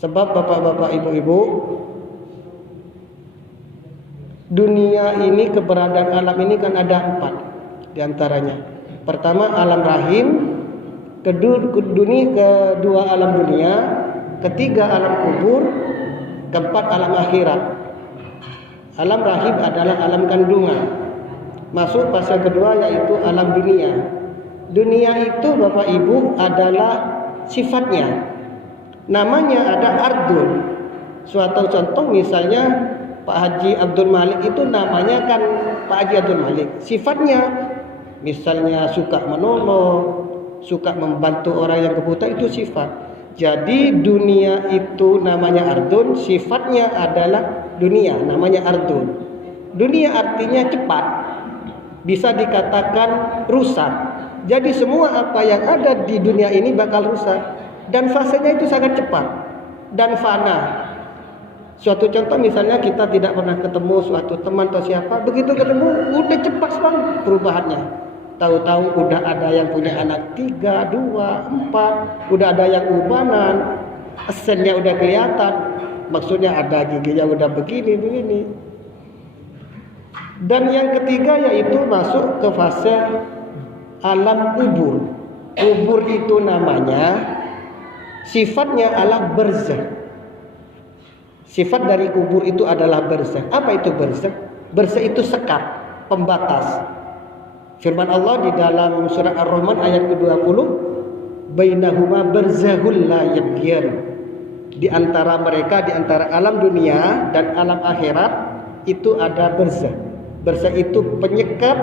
Sebab bapak-bapak, ibu-ibu, dunia ini, keberadaan alam ini kan ada 4 diantaranya. Pertama alam rahim, kedua alam dunia, ketiga alam kubur, keempat alam akhirat. Alam rahim adalah alam kandungan. Masuk fase kedua yaitu alam dunia. Dunia itu bapak ibu adalah sifatnya. Namanya ada ardun. Suatu contoh misalnya Pak Haji Abdul Malik itu namanya kan Pak Haji Abdul Malik. Sifatnya misalnya suka menolong, suka membantu orang yang kebutuhan, itu sifat. Jadi dunia itu namanya ardun, sifatnya adalah dunia, namanya ardun. Dunia artinya cepat, bisa dikatakan rusak. Jadi semua apa yang ada di dunia ini bakal rusak, dan fasenya itu sangat cepat dan fana. Suatu contoh misalnya kita tidak pernah ketemu suatu teman atau siapa, begitu ketemu udah cepat banget perubahannya. Tahu-tahu udah ada yang punya anak 3, 2, 4, udah ada yang ubanan, esennya udah kelihatan, maksudnya ada giginya udah begini. Dan yang ketiga yaitu masuk ke fase alam kubur. Kubur itu namanya, sifatnya adalah barzakh. Sifat dari kubur itu adalah barzakh. Apa itu barzakh? Barzakh itu sekat, pembatas. Firman Allah di dalam surah Ar-Rahman ayat ke-20, bainahuma barzakhul la yabghiyan. Di antara mereka, di antara alam dunia dan alam akhirat itu ada barzakh. Barzakh itu penyekat,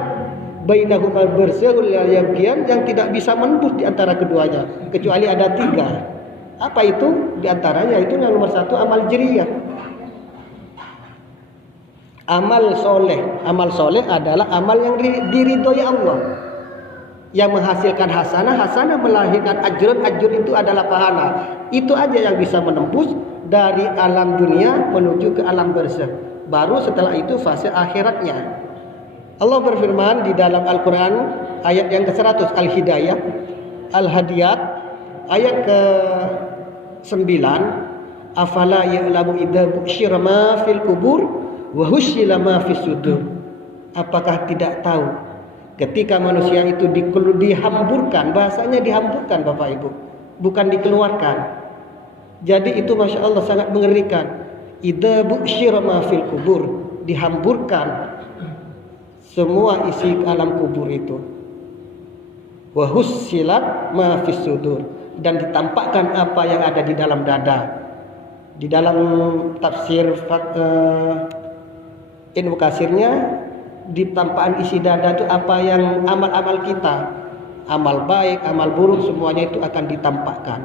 bainahuma barzakhul la yabghiyan, yang tidak bisa menembus di antara keduanya, kecuali ada 3. Apa itu? Di antaranya itu yang nomor 1 amal jeriyah. Amal soleh adalah amal yang diridhoi Allah, yang menghasilkan hasanah melahirkan ajrun itu adalah pahala. Itu aja yang bisa menembus dari alam dunia menuju ke alam barzakh. Baru setelah itu fase akhiratnya. Allah berfirman di dalam Al-Quran ayat yang ke-100, Al-Hidayah, Al-Hadiyat ayat ke-9, afala ya'lamu idza busyira ma fil kubur wa husyila ma fis sudur. Apakah tidak tahu ketika manusia itu dihamburkan, bahasanya dihamburkan Bapak Ibu, bukan dikeluarkan. Jadi itu Masya Allah sangat mengerikan. Idza busyira ma fil kubur, dihamburkan semua isi alam kubur itu. Wa husyila ma fis sudur, dan ditampakkan apa yang ada di dalam dada. Di dalam tafsir Ibnu Katsirnya, ditampakkan isi dada itu apa yang amal-amal kita, amal baik, amal buruk, semuanya itu akan ditampakkan.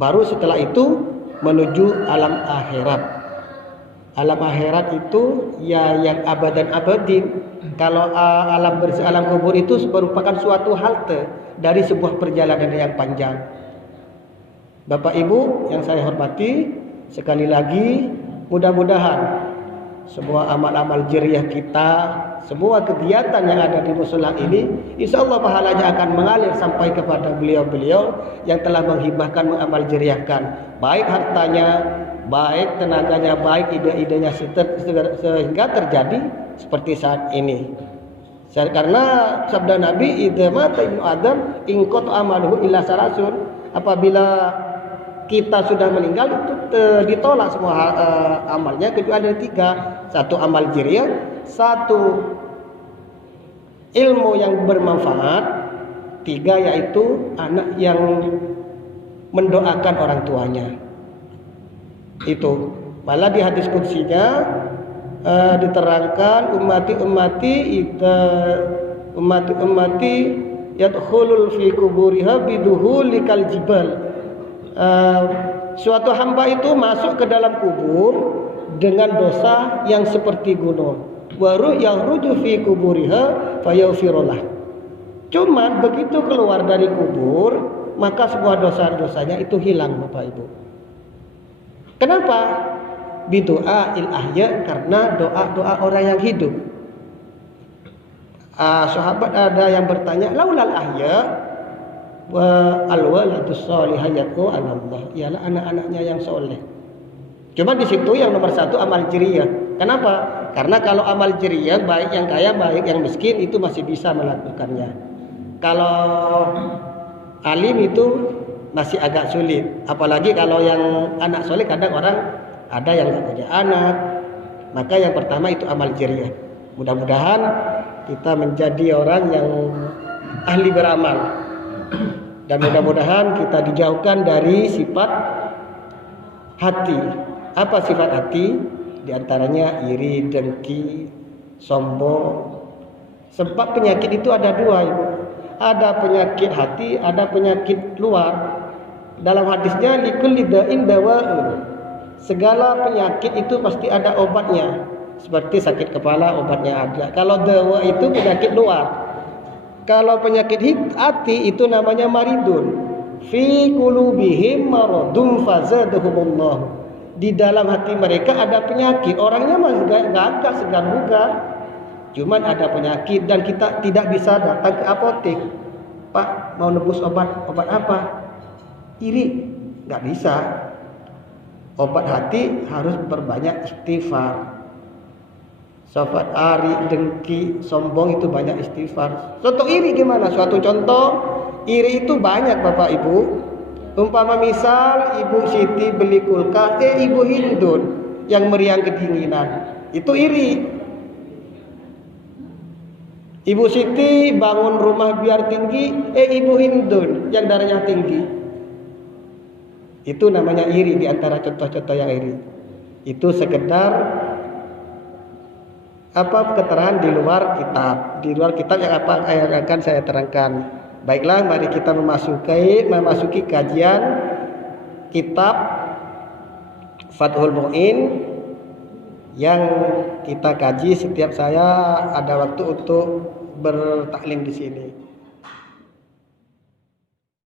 Baru setelah itu menuju alam akhirat. Alam akhirat itu ya yang abadan abadin. Kalau alam kubur itu merupakan suatu halte dari sebuah perjalanan yang panjang. Bapak Ibu yang saya hormati, sekali lagi mudah-mudahan semua amal-amal jeriyah kita, semua kegiatan yang ada di mushola ini, insya Allah pahalanya akan mengalir sampai kepada beliau-beliau yang telah menghibahkan, mengamal jeriyahkan, baik hartanya, baik tenaganya, baik ide-idenya, sehingga terjadi seperti saat ini. Karena sabda Nabi, idza mata ibnu Adam inqata amaluhu illa salasun. Apabila kita sudah meninggal itu ditolak semua amalnya kecuali ada 3. 1 amal jiriyah, 1 ilmu yang bermanfaat, 3 yaitu anak yang mendoakan orang tuanya. Itu malah di hadis qudsinya diterangkan ummati yadkhulul fi kuburiha biduhulikal jibal. Suatu hamba itu masuk ke dalam kubur dengan dosa yang seperti gunung. Waru yang ruju fi kuburiha fayaghfirullah. Cuman begitu keluar dari kubur, maka semua dosa-dosanya itu hilang Bapak Ibu. Kenapa? Bidu'a il ahya, karena doa-doa orang yang hidup. Sahabat ada yang bertanya, laulal ahya wa alwaladus solihah yad'u Allah, ialah anak-anaknya yang soleh. Cuma di situ yang nomor satu amal jariah. Kenapa? Karena kalau amal jariah, baik yang kaya baik yang miskin itu masih bisa melakukannya. Kalau alim itu masih agak sulit. Apalagi kalau yang anak soleh, kadang orang ada yang nggak punya anak. Maka yang pertama itu amal jariah. Mudah-mudahan kita menjadi orang yang ahli beramal. Dan mudah-mudahan kita dijauhkan dari sifat hati. Apa sifat hati? Di antaranya iri, dengki, sombong. Sebab penyakit itu ada dua, Ibu. Ada penyakit hati, ada penyakit luar. Dalam hadisnya likulli da'in dawa'un. Segala penyakit itu pasti ada obatnya. Seperti sakit kepala obatnya ada. Kalau dawa itu penyakit luar. Kalau penyakit hati itu namanya maridun. Fi qulubihim maradun fazadahumullah. Di dalam hati mereka ada penyakit. Orangnya masih gagah segar bugar. Cuman ada penyakit dan kita tidak bisa datang ke apotek. Pak, mau nebus obat apa? Iri, nggak bisa. Obat hati harus berbanyak istighfar. Sifat ari, dengki, sombong itu banyak istighfar. Contoh iri gimana? Suatu contoh iri itu banyak Bapak Ibu. Umpama misal Ibu Siti beli kulkas, Ibu Hindun yang meriang kedinginan, itu iri. Ibu Siti bangun rumah biar tinggi, Ibu Hindun yang darahnya tinggi. Itu namanya iri di antara contoh-contoh yang iri. Itu sekedar keterangan di luar kitab. Di luar kitab yang akan saya terangkan. Baiklah, mari kita memasuki kajian kitab Fathul Mu'in yang kita kaji setiap saya ada waktu untuk bertaklim di sini.